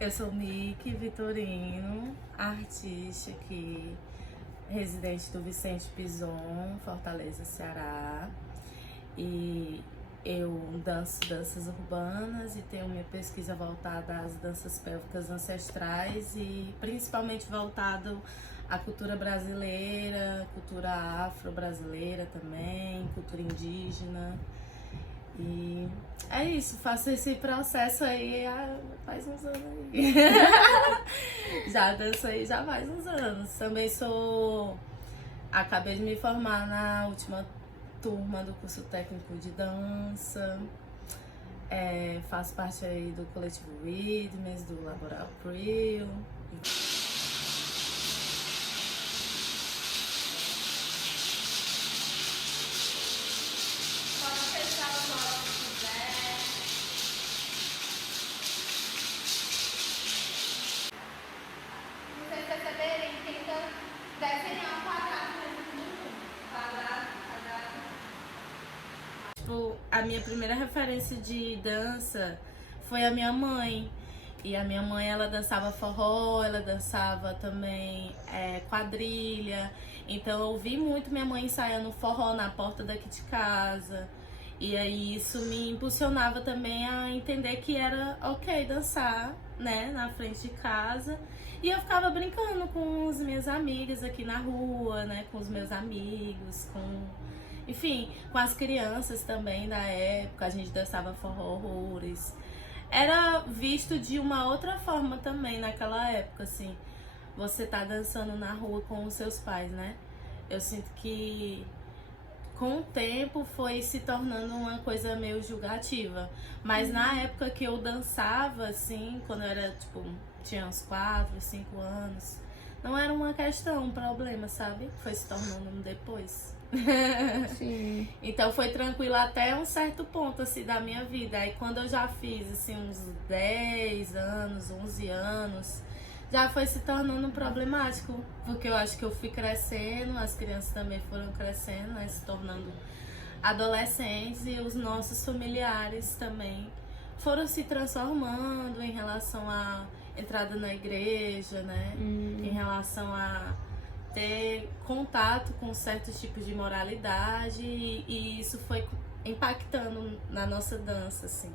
Eu sou Miki Vitorino, artista aqui, residente do Vicente Pison, Fortaleza, Ceará. E eu danço danças urbanas e tenho minha pesquisa voltada às danças pélvicas ancestrais e principalmente voltado à cultura brasileira, cultura afro-brasileira também, cultura indígena. E é isso, faço esse processo aí faz uns anos aí. Já danço aí já faz uns anos. Também acabei de me formar na última turma do curso técnico de dança. Faço parte aí do coletivo Rhythms, do Laboral Crew. A minha primeira referência de dança foi a minha mãe. E a minha mãe, ela dançava forró, ela dançava também quadrilha. Então eu vi muito minha mãe ensaiando forró na porta daqui de casa. E aí isso me impulsionava também a entender que era ok dançar, né, na frente de casa. E eu ficava brincando com as minhas amigas aqui na rua, né, com os meus amigos, enfim, com as crianças também da época. A gente dançava forró horrores. Era visto de uma outra forma também naquela época, assim. Você tá dançando na rua com os seus pais, né? Eu sinto que com o tempo foi se tornando uma coisa meio julgativa. Mas na época que eu dançava, assim, quando eu era, tinha uns 4, 5 anos, não era uma questão, um problema, sabe? Foi se tornando depois. Sim. Então foi tranquilo até um certo ponto, assim, da minha vida. Aí quando eu já fiz, assim, uns 10 anos, 11 anos, já foi se tornando problemático. Porque eu acho que eu fui crescendo, as crianças também foram crescendo, né, se tornando adolescentes. E os nossos familiares também foram se transformando em relação à entrada na igreja, né? Em relação a ter contato com certos tipos de moralidade e isso foi impactando na nossa dança, assim,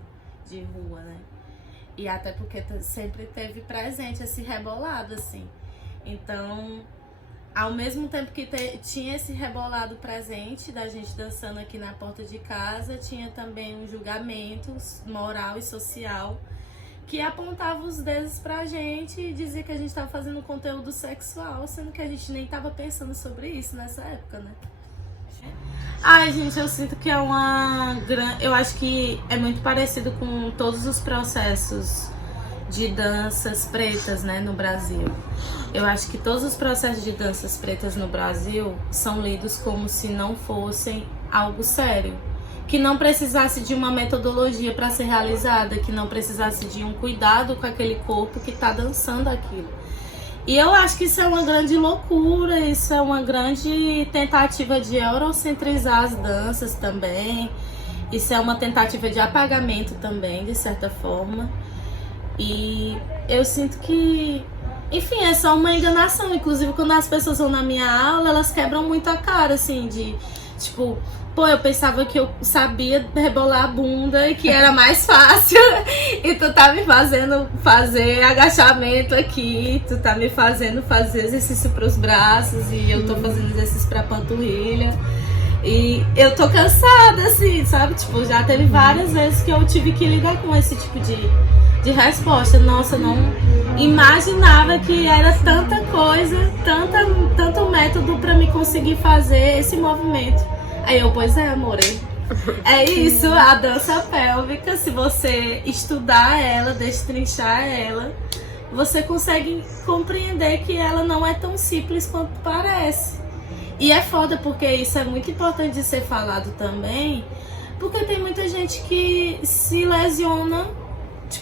de rua, né? E até porque sempre teve presente esse rebolado, assim. Então, ao mesmo tempo que tinha esse rebolado presente da gente dançando aqui na porta de casa, tinha também um julgamento moral e social que apontava os dedos pra gente e dizia que a gente tava fazendo conteúdo sexual, sendo que a gente nem tava pensando sobre isso nessa época, né? Ai, gente, eu sinto que eu acho que é muito parecido com todos os processos de danças pretas, né, no Brasil. Eu acho que todos os processos de danças pretas no Brasil são lidos como se não fossem algo sério. Que não precisasse de uma metodologia para ser realizada, que não precisasse de um cuidado com aquele corpo que está dançando aquilo. E eu acho que isso é uma grande loucura, isso é uma grande tentativa de eurocentrizar as danças também, isso é uma tentativa de apagamento também, de certa forma. E eu sinto que, enfim, é só uma enganação. Inclusive, quando as pessoas vão na minha aula, elas quebram muito a cara, assim, pô, eu pensava que eu sabia rebolar a bunda e que era mais fácil. E tu tá me fazendo fazer agachamento aqui, tu tá me fazendo fazer exercício pros braços e eu tô fazendo exercício pra panturrilha. E eu tô cansada, assim, sabe? Já teve várias vezes que eu tive que lidar com esse tipo de resposta. Nossa, eu não imaginava que era tanta coisa, tanto método pra me conseguir fazer esse movimento. Aí pois é, amor, é isso, a dança pélvica, se você estudar ela, destrinchar ela, você consegue compreender que ela não é tão simples quanto parece. E é foda porque isso é muito importante de ser falado também, porque tem muita gente que se lesiona,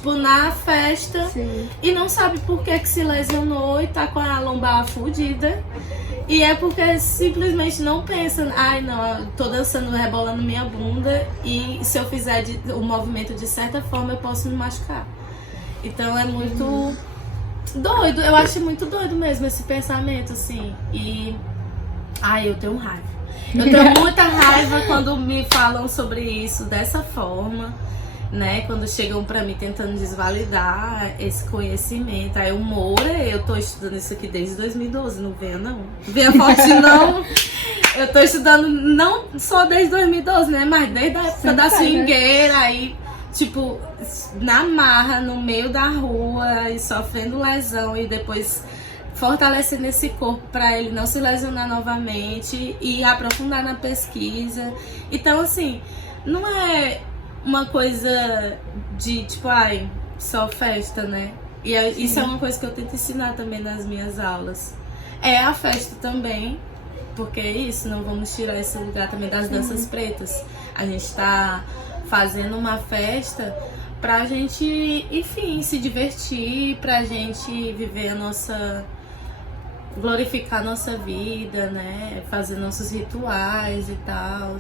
na festa. Sim. E não sabe por que se lesionou e tá com a lombar fudida. E é porque simplesmente não pensa, não, eu tô dançando, rebolando minha bunda e se eu fizer o movimento de certa forma eu posso me machucar. Então é muito doido, eu acho muito doido mesmo esse pensamento, assim. E ai, eu tenho raiva. Eu tenho muita raiva quando me falam sobre isso dessa forma, né? Quando chegam pra mim tentando desvalidar esse conhecimento. Aí o Moura, eu tô estudando isso aqui desde 2012, não venha não. Venha forte não. Eu tô estudando não só desde 2012, né? Mas desde a época da swingueira, aí, tipo, na marra, no meio da rua, e sofrendo lesão, e depois fortalecendo esse corpo para ele não se lesionar novamente e aprofundar na pesquisa. Então, assim, não é uma coisa de, tipo, ai, só festa, né? E isso é uma coisa que eu tento ensinar também nas minhas aulas. É a festa também, porque é isso, não vamos tirar esse lugar também das danças pretas. A gente tá fazendo uma festa pra gente, enfim, se divertir, pra gente viver a nossa... glorificar a nossa vida, né? Fazer nossos rituais e tal.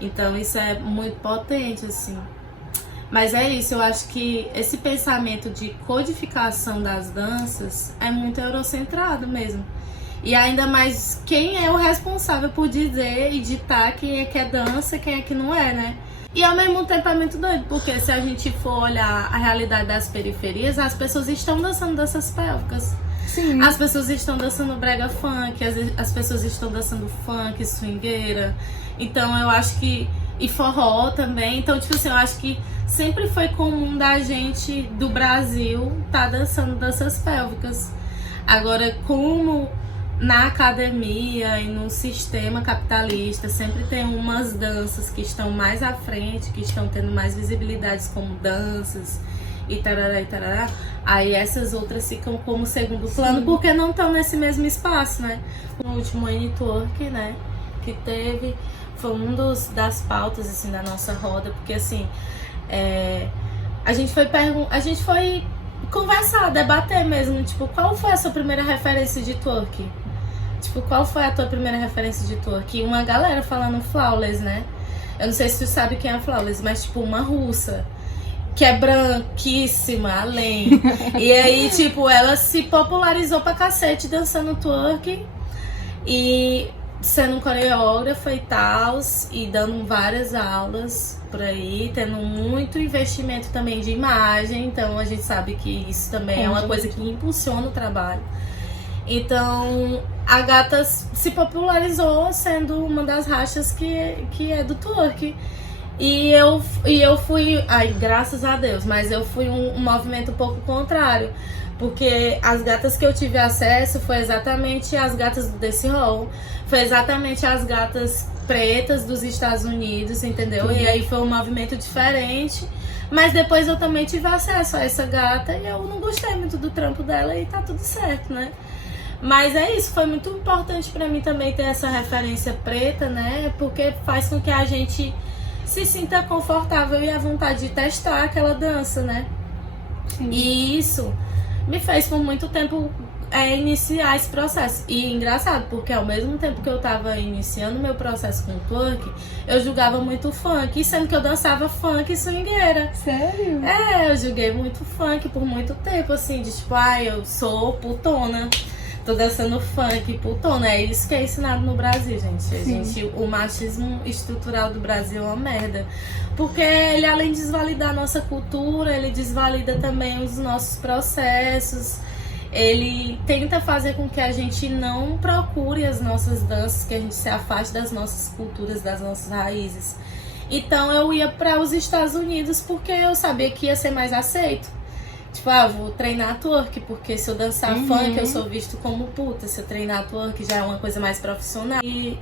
Então isso é muito potente, assim. Mas é isso, eu acho que esse pensamento de codificação das danças é muito eurocentrado mesmo. E ainda mais quem é o responsável por dizer e ditar quem é que é dança e quem é que não é, né? E ao mesmo tempo é muito doido, porque se a gente for olhar a realidade das periferias, as pessoas estão dançando danças pélvicas. Sim. As pessoas estão dançando brega funk, as pessoas estão dançando funk, swingueira. Então eu acho que... E forró também. Então, tipo assim, eu acho que sempre foi comum da gente do Brasil tá dançando danças pélvicas. Agora, como na academia e no sistema capitalista sempre tem umas danças que estão mais à frente, que estão tendo mais visibilidades como danças e tarará, aí essas outras ficam como segundo plano. Sim. Porque não estão nesse mesmo espaço, né? O último N-Twerk, né, que teve, foi das pautas, assim, da nossa roda, porque, assim, a gente foi conversar, debater mesmo, tipo, qual foi a sua primeira referência de twerk? Tipo, qual foi a tua primeira referência de twerk? E uma galera falando Flawless, né? Eu não sei se tu sabe quem é a Flawless, mas, tipo, uma russa que é branquíssima, além. E aí, tipo, ela se popularizou pra cacete dançando twerk e sendo coreógrafa e tal, e dando várias aulas por aí, tendo muito investimento também de imagem. Então a gente sabe que isso também é uma coisa que impulsiona o trabalho. Então a gata se popularizou sendo uma das rachas que é do twerk. E eu fui, ai, graças a Deus, mas eu fui um movimento um pouco contrário, porque as gatas que eu tive acesso foi exatamente as gatas do Dance Hall, foi exatamente as gatas pretas dos Estados Unidos, entendeu? E aí foi um movimento diferente, mas depois eu também tive acesso a essa gata e eu não gostei muito do trampo dela e tá tudo certo, né? Mas é isso, foi muito importante pra mim também ter essa referência preta, né? Porque faz com que a gente se sinta confortável e à vontade de testar aquela dança, né? Sim. E isso me fez por muito tempo iniciar esse processo. E engraçado, porque ao mesmo tempo que eu tava iniciando meu processo com o twerk, eu julgava muito funk, sendo que eu dançava funk e swingueira. Sério? Eu julguei muito funk por muito tempo, assim, de tipo, eu sou putona, tô dançando funk, putona. É isso que é ensinado no Brasil, gente. O machismo estrutural do Brasil é uma merda. Porque ele, além de desvalidar a nossa cultura, ele desvalida também os nossos processos. Ele tenta fazer com que a gente não procure as nossas danças, que a gente se afaste das nossas culturas, das nossas raízes. Então eu ia para os Estados Unidos porque eu sabia que ia ser mais aceito. Tipo, vou treinar twerk, porque se eu dançar funk, eu sou visto como puta. Se eu treinar twerk, já é uma coisa mais profissional. E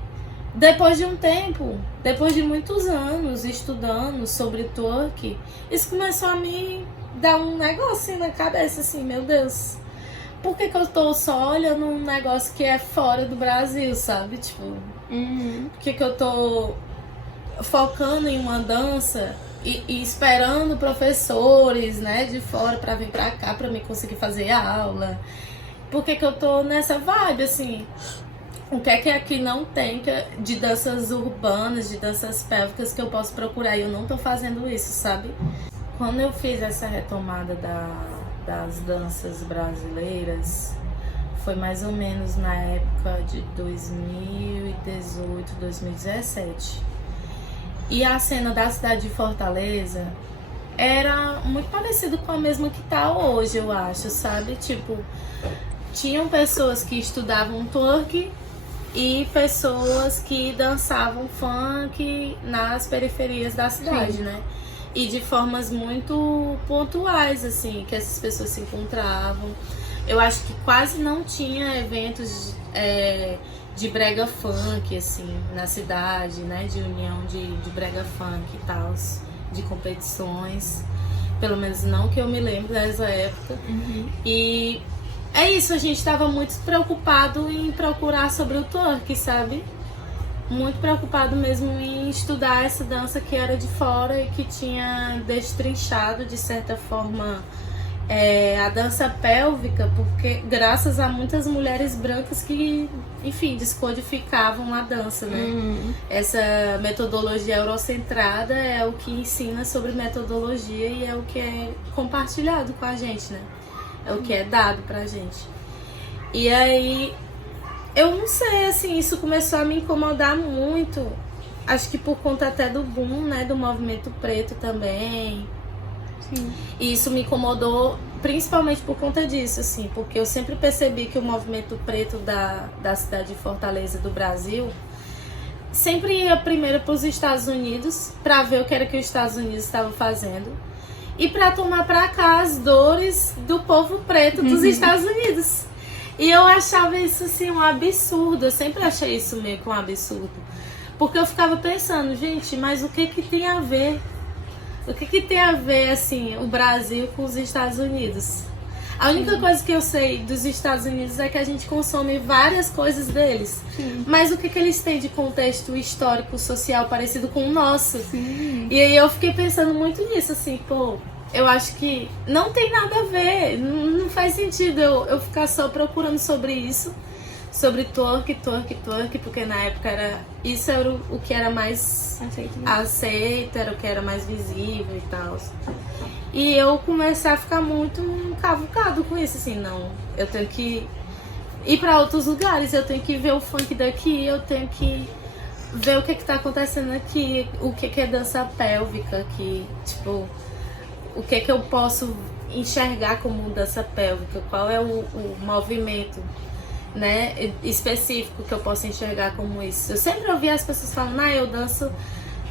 depois de um tempo, depois de muitos anos estudando sobre twerk, isso começou a me dar um negócio na cabeça, assim, meu Deus. Por que eu tô só olhando um negócio que é fora do Brasil, sabe? Tipo, por que eu tô focando em uma dança e esperando professores, né, de fora pra vir pra cá pra me conseguir fazer aula? Por que eu tô nessa vibe, assim? O que é que aqui não tem de danças urbanas, de danças pélvicas que eu posso procurar? E eu não tô fazendo isso, sabe? Quando eu fiz essa retomada das danças brasileiras foi mais ou menos na época de 2018, 2017. E a cena da cidade de Fortaleza era muito parecido com a mesma que tá hoje, eu acho, sabe? Tipo, tinham pessoas que estudavam twerk e pessoas que dançavam funk nas periferias da cidade, Sim. né? E de formas muito pontuais, assim, que essas pessoas se encontravam. Eu acho que quase não tinha eventos de brega funk, assim, na cidade, né? De união de brega funk e tal, de competições. Pelo menos não que eu me lembro dessa época. E é isso, a gente estava muito preocupado em procurar sobre o twerk, sabe? Muito preocupado mesmo em estudar essa dança que era de fora e que tinha destrinchado, de certa forma, a dança pélvica, porque graças a muitas mulheres brancas que, enfim, descodificavam a dança, né? Essa metodologia eurocentrada é o que ensina sobre metodologia e é o que é compartilhado com a gente, né? É o que é dado pra gente. E aí, eu não sei, assim, isso começou a me incomodar muito. Acho que por conta até do boom, né? Do movimento preto também. Sim. E isso me incomodou principalmente por conta disso, assim. Porque eu sempre percebi que o movimento preto da cidade de Fortaleza, do Brasil, sempre ia primeiro para os Estados Unidos para ver o que era que os Estados Unidos estavam fazendo e para tomar para cá as dores do povo preto dos Estados Unidos. E eu achava isso assim um absurdo, eu sempre achei isso meio que um absurdo, porque eu ficava pensando, gente, mas o que tem a ver? O que tem a ver assim o Brasil com os Estados Unidos? A única coisa que eu sei dos Estados Unidos é que a gente consome várias coisas deles. Sim. Mas o que eles têm de contexto histórico, social parecido com o nosso? Sim. E aí eu fiquei pensando muito nisso, assim, pô, eu acho que não tem nada a ver, não faz sentido eu ficar só procurando sobre isso, sobre twerk, porque na época isso era o que era mais aceito, era o que era mais visível e tal. E eu comecei a ficar muito encavucado com isso, assim, não, eu tenho que ir pra outros lugares, eu tenho que ver o funk daqui, eu tenho que ver o que tá acontecendo aqui, o que é dança pélvica aqui, tipo, o que eu posso enxergar como dança pélvica, qual é o movimento, né, específico que eu posso enxergar como isso. Eu sempre ouvi as pessoas falando, eu danço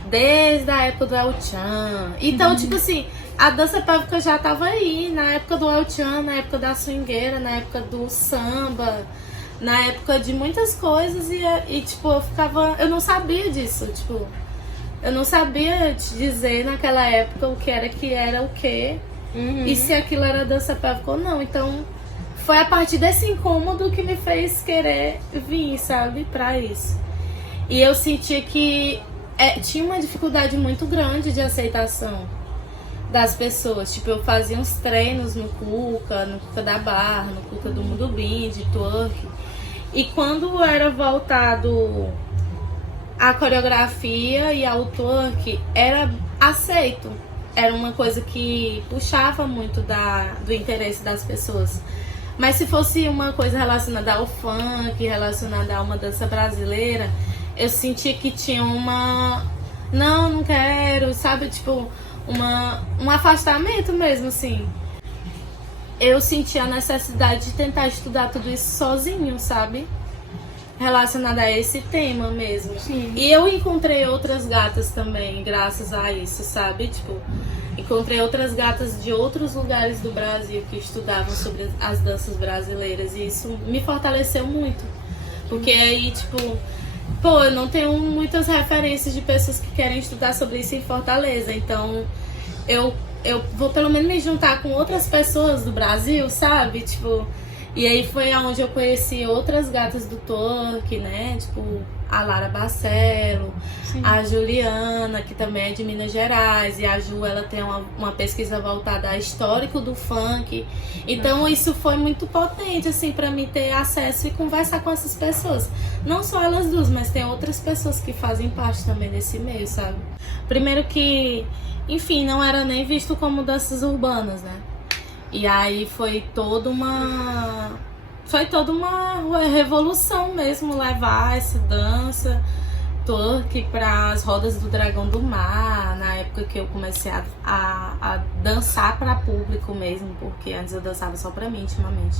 desde a época do El Chan. Então, tipo assim, a dança pélvica já tava aí, na época do El Chan, na época da swingueira, na época do samba, na época de muitas coisas e tipo, eu não sabia disso, tipo, eu não sabia te dizer naquela época o que era o quê, e se aquilo era dança pélvica ou não. Então, foi a partir desse incômodo que me fez querer vir, sabe, pra isso. E eu senti que tinha uma dificuldade muito grande de aceitação das pessoas. Tipo, eu fazia uns treinos no Cuca da Barra, no Cuca do Mundo Bim, de twerk. E quando era voltado à coreografia e ao twerk, era aceito. Era uma coisa que puxava muito do interesse das pessoas. Mas se fosse uma coisa relacionada ao funk, relacionada a uma dança brasileira, eu sentia que tinha não quero, sabe? Tipo, um afastamento mesmo, assim. Eu sentia a necessidade de tentar estudar tudo isso sozinho, sabe? Relacionada a esse tema mesmo. Sim. E eu encontrei outras gatas também, graças a isso, sabe? Tipo, encontrei outras gatas de outros lugares do Brasil que estudavam sobre as danças brasileiras. E isso me fortaleceu muito. Porque aí, tipo, pô, eu não tenho muitas referências de pessoas que querem estudar sobre isso em Fortaleza. Então, eu vou pelo menos me juntar com outras pessoas do Brasil, sabe? Tipo, e aí foi onde eu conheci outras gatas do twerk, né? Tipo, a Lara Barcelo, Sim. a Juliana, que também é de Minas Gerais. E a Ju, ela tem uma pesquisa voltada a histórico do funk. Então, isso foi muito potente, assim, pra mim ter acesso e conversar com essas pessoas. Não só elas duas, mas tem outras pessoas que fazem parte também desse meio, sabe? Primeiro que, enfim, não era nem visto como danças urbanas, né? E aí foi toda uma revolução mesmo levar essa dança twerk para as rodas do Dragão do Mar, na época que eu comecei a dançar para público mesmo, porque antes eu dançava só para mim intimamente.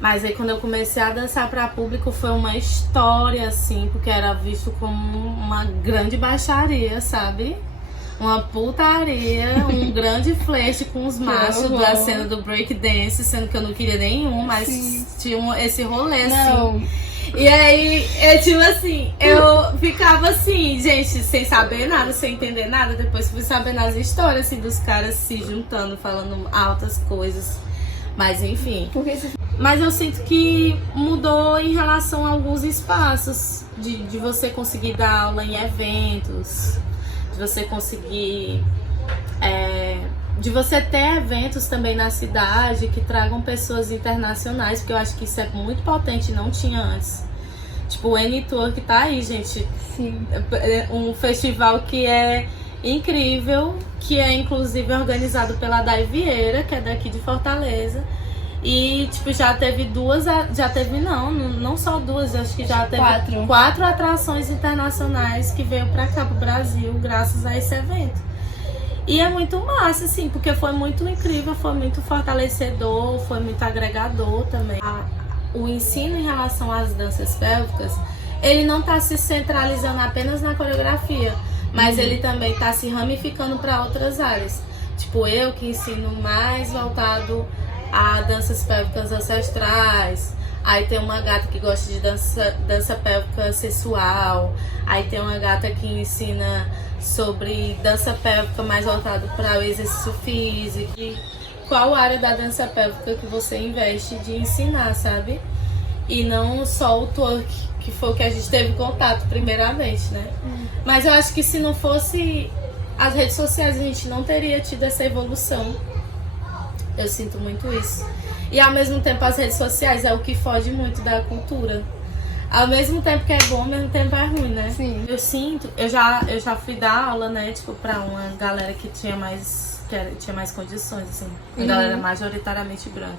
Mas aí quando eu comecei a dançar para público foi uma história assim, porque era visto como uma grande baixaria, sabe? Uma putaria, um grande flerte com os machos da cena do breakdance, sendo que eu não queria nenhum, mas tinha esse rolê assim. E aí, tipo assim, eu ficava assim, gente, sem saber nada, sem entender nada. Depois fui sabendo as histórias assim, dos caras se juntando, falando altas coisas. Mas enfim. Mas eu sinto que mudou em relação a alguns espaços, de você conseguir dar aula em eventos, de você conseguir de você ter eventos também na cidade que tragam pessoas internacionais, porque eu acho que isso é muito potente, não tinha antes. Tipo, o N-Tour que tá aí, gente. Sim. Um festival que é incrível, que é inclusive organizado pela Dai Vieira, que é daqui de Fortaleza. E, tipo, já teve não só duas, acho que já teve quatro atrações internacionais que veio pra cá, pro Brasil, graças a esse evento. E é muito massa, assim, porque foi muito incrível, foi muito fortalecedor, foi muito agregador também. O ensino em relação às danças pélvicas, ele não tá se centralizando apenas na coreografia, mas ele também tá se ramificando para outras áreas. Tipo, eu que ensino mais voltado a danças pélvicas ancestrais. Aí tem uma gata que gosta de dança pélvica sexual. Aí tem uma gata que ensina sobre dança pélvica mais voltado para o exercício físico. E qual área da dança pélvica que você investe de ensinar, sabe? E não só o twerk, que foi o que a gente teve contato primeiramente, né? Mas eu acho que se não fosse as redes sociais, a gente não teria tido essa evolução. Eu sinto muito isso. E ao mesmo tempo as redes sociais é o que foge muito da cultura. Ao mesmo tempo que é bom, ao mesmo tempo é ruim, né? Sim. Eu sinto, eu já fui dar aula, né, tipo, pra uma galera que tinha mais condições, assim. Uma galera majoritariamente branca.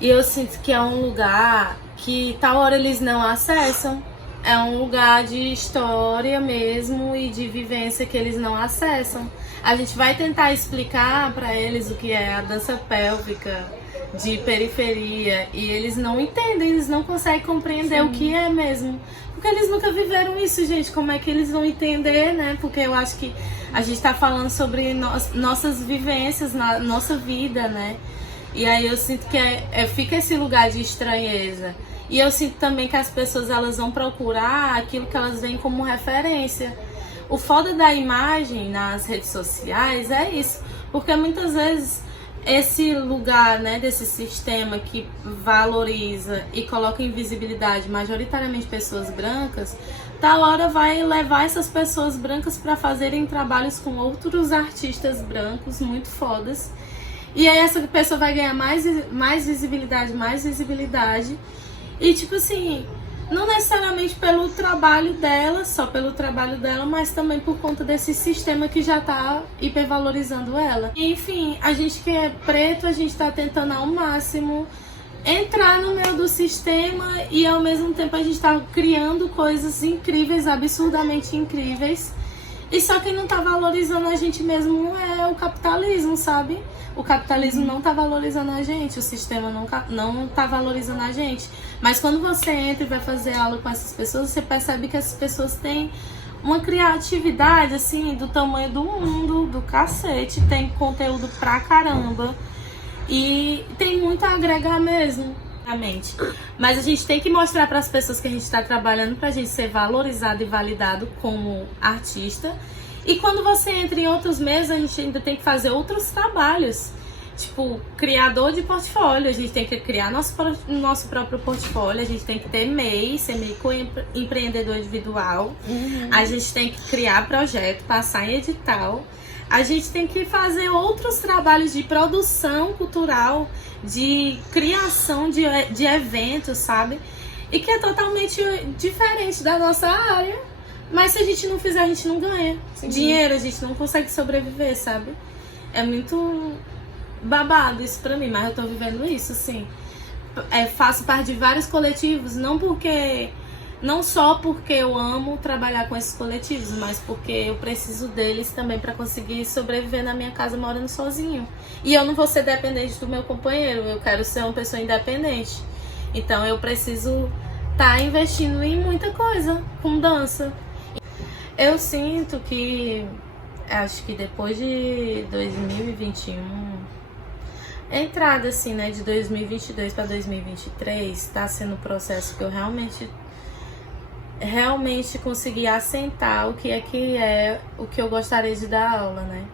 E eu sinto que é um lugar que tal hora eles não acessam. É um lugar de história mesmo e de vivência que eles não acessam. A gente vai tentar explicar pra eles o que é a dança pélvica de periferia e eles não entendem, eles não conseguem compreender o que é mesmo. Porque eles nunca viveram isso, gente. Como é que eles vão entender, né? Porque eu acho que a gente tá falando sobre nossas vivências, na nossa vida, né? E aí eu sinto que fica esse lugar de estranheza. E eu sinto também que as pessoas elas vão procurar aquilo que elas veem como referência. O foda da imagem nas redes sociais é isso. Porque muitas vezes esse lugar, né, desse sistema que valoriza e coloca em visibilidade majoritariamente pessoas brancas, tal hora vai levar essas pessoas brancas para fazerem trabalhos com outros artistas brancos muito fodas. E aí essa pessoa vai ganhar mais visibilidade. E tipo assim, não necessariamente pelo trabalho dela, só pelo trabalho dela, mas também por conta desse sistema que já tá hipervalorizando ela. E, enfim, a gente que é preto, a gente tá tentando ao máximo entrar no meio do sistema e ao mesmo tempo a gente tá criando coisas incríveis, absurdamente incríveis. E só quem não tá valorizando a gente mesmo é o capitalismo, sabe? O capitalismo não tá valorizando a gente, o sistema não tá valorizando a gente. Mas quando você entra e vai fazer aula com essas pessoas, você percebe que essas pessoas têm uma criatividade, assim, do tamanho do mundo, do cacete. Tem conteúdo pra caramba. E tem muito a agregar mesmo. Mas a gente tem que mostrar para as pessoas que a gente está trabalhando pra gente ser valorizado e validado como artista. E quando você entra em outros meios, a gente ainda tem que fazer outros trabalhos. Tipo, criador de portfólio, a gente tem que criar nosso próprio portfólio, a gente tem que ter MEI, ser microempreendedor individual, a gente tem que criar projeto, passar em edital, a gente tem que fazer outros trabalhos de produção cultural, de criação de eventos, sabe? E que é totalmente diferente da nossa área. Mas se a gente não fizer, a gente não ganha dinheiro, a gente não consegue sobreviver, sabe? É muito babado isso pra mim, mas eu tô vivendo isso, assim. Faço parte de vários coletivos, não só porque eu amo trabalhar com esses coletivos, mas porque eu preciso deles também para conseguir sobreviver na minha casa morando sozinho. E eu não vou ser dependente do meu companheiro, eu quero ser uma pessoa independente. Então eu preciso estar investindo em muita coisa com dança. Eu sinto que, acho que depois de 2021, a entrada assim, né, de 2022 para 2023 está sendo um processo que eu realmente consegui assentar o que é o que eu gostaria de dar aula, né?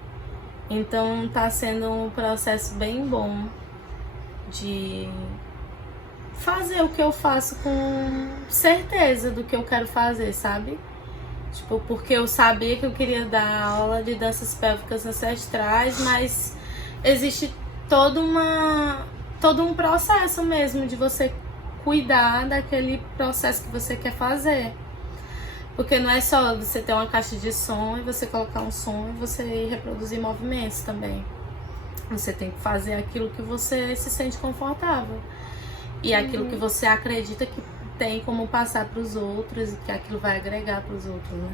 Então tá sendo um processo bem bom de fazer o que eu faço com certeza do que eu quero fazer, sabe? Tipo, porque eu sabia que eu queria dar aula de danças pélvicas ancestrais, mas existe todo um processo mesmo de você cuidar daquele processo que você quer fazer. Porque não é só você ter uma caixa de som e você colocar um som e você reproduzir movimentos também. Você tem que fazer aquilo que você se sente confortável. E aquilo que você acredita que tem como passar para os outros e que aquilo vai agregar para os outros, né?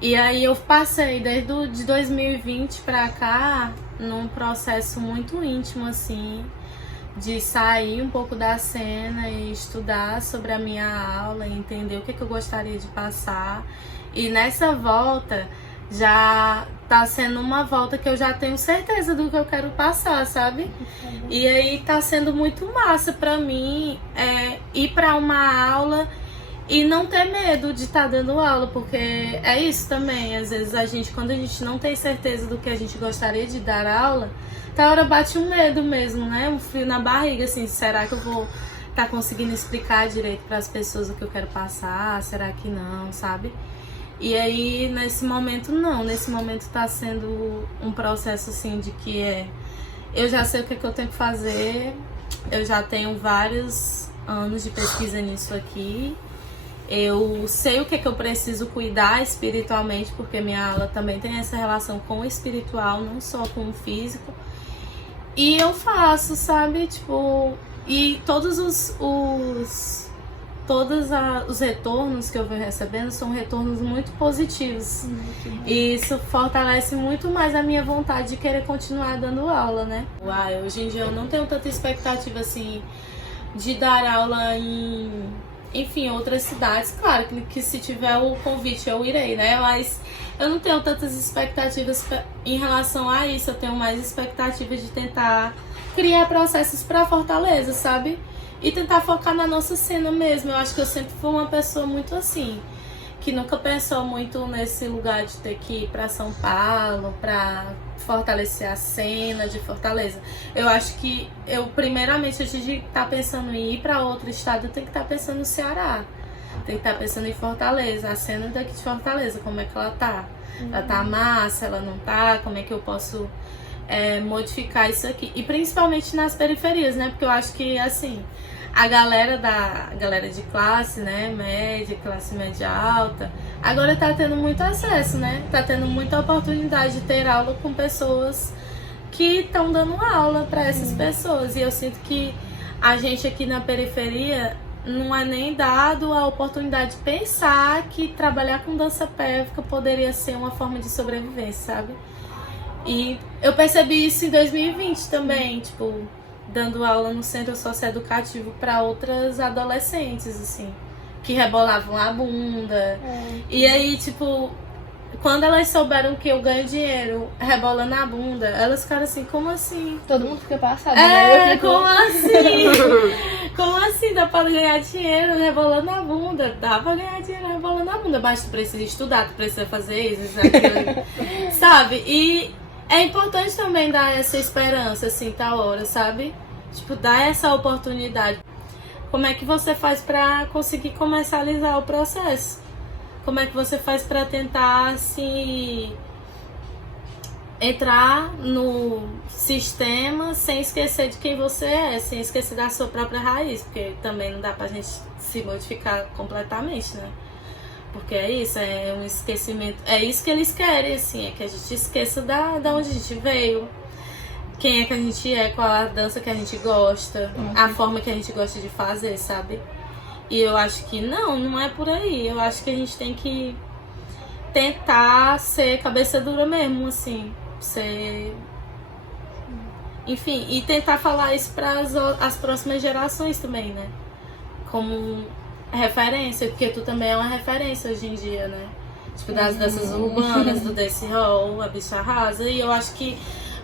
E aí eu passei de 2020 para cá num processo muito íntimo, assim, de sair um pouco da cena e estudar sobre a minha aula e entender o que eu gostaria de passar. E nessa volta já tá sendo uma volta que eu já tenho certeza do que eu quero passar, sabe? E aí tá sendo muito massa pra mim ir pra uma aula e não ter medo de estar dando aula, porque é isso também. Às vezes quando a gente não tem certeza do que a gente gostaria de dar aula, tá hora bate um medo mesmo, né? Um frio na barriga, assim, será que eu vou tá conseguindo explicar direito para as pessoas o que eu quero passar? Será que não, sabe? E aí, nesse momento, não. Nesse momento tá sendo um processo, assim, de que eu já sei o que eu tenho que fazer, eu já tenho vários anos de pesquisa nisso aqui, eu sei o que eu preciso cuidar espiritualmente, porque minha aula também tem essa relação com o espiritual, não só com o físico. E eu faço, sabe? Tipo, e todos os retornos que eu venho recebendo são retornos muito positivos. E isso fortalece muito mais a minha vontade de querer continuar dando aula, né? Hoje em dia eu não tenho tanta expectativa, assim, de dar aula em outras cidades. Claro que se tiver o convite eu irei, né? Mas eu não tenho tantas expectativas em relação a isso. Eu tenho mais expectativas de tentar criar processos para Fortaleza, sabe? E tentar focar na nossa cena mesmo. Eu acho que eu sempre fui uma pessoa muito assim, que nunca pensou muito nesse lugar de ter que ir para São Paulo para fortalecer a cena de Fortaleza. Eu acho que primeiramente, antes de estar pensando em ir para outro estado, eu tenho que estar pensando no Ceará. Tem que estar pensando em Fortaleza, a cena daqui de Fortaleza, como é que ela tá? Ela tá massa, ela não tá? Como é que eu posso modificar isso aqui? E principalmente nas periferias, né? Porque eu acho que, assim, a galera de classe, né, média, classe média alta, agora tá tendo muito acesso, né? Tá tendo muita oportunidade de ter aula com pessoas que estão dando aula para essas pessoas. E eu sinto que a gente aqui na periferia não é nem dado a oportunidade de pensar que trabalhar com dança pélvica poderia ser uma forma de sobrevivência, sabe? E eu percebi isso em 2020 também, tipo, dando aula no centro socioeducativo para outras adolescentes, assim, que rebolavam a bunda. E aí, tipo, quando elas souberam que eu ganho dinheiro rebolando a bunda, elas ficaram assim, como assim? Todo mundo fica passado, né? Como assim? Como assim dá pra ganhar dinheiro rebolando a bunda? Dá pra ganhar dinheiro rebolando a bunda, mas tu precisa estudar, tu precisa fazer isso, aquilo, sabe? E é importante também dar essa esperança, assim, tal hora, sabe? Tipo, dar essa oportunidade. Como é que você faz pra conseguir comercializar o processo? Como é que você faz pra tentar, assim, entrar no sistema sem esquecer de quem você é, sem esquecer da sua própria raiz? Porque também não dá pra gente se modificar completamente, né? Porque é isso, é um esquecimento. É isso que eles querem, assim, é que a gente esqueça da onde a gente veio. quem é que a gente é, qual a dança que a gente gosta, a forma que a gente gosta de fazer, sabe? E eu acho que não é por aí. Eu acho que a gente tem que tentar ser cabeça dura mesmo, assim. Enfim, e tentar falar isso para as próximas gerações também, né? Como referência, porque tu também é uma referência hoje em dia, né? Tipo, das danças urbanas, do dancehall, a bicha arrasa. E eu acho que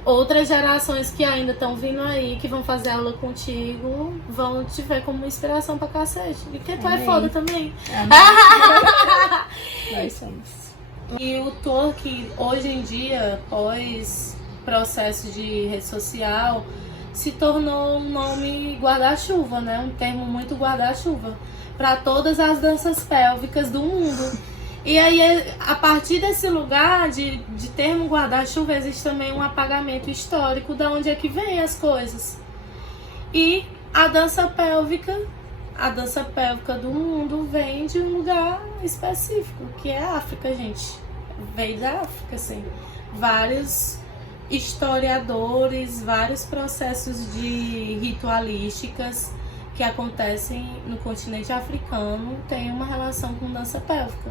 outras gerações que ainda estão vindo aí, que vão fazer aula contigo, vão te ver como inspiração pra cacete. Porque tu é foda também. Nós somos. E o twerk, hoje em dia, pós processo de rede social, se tornou um nome guarda-chuva, né? Um termo muito guarda-chuva para todas as danças pélvicas do mundo. E aí, a partir desse lugar de termo guarda-chuva, existe também um apagamento histórico de onde é que vem as coisas. E a dança pélvica do mundo vem de um lugar específico, que é a África, gente. Veio da África, assim. Vários historiadores, vários processos de ritualísticas que acontecem no continente africano têm uma relação com dança pélvica.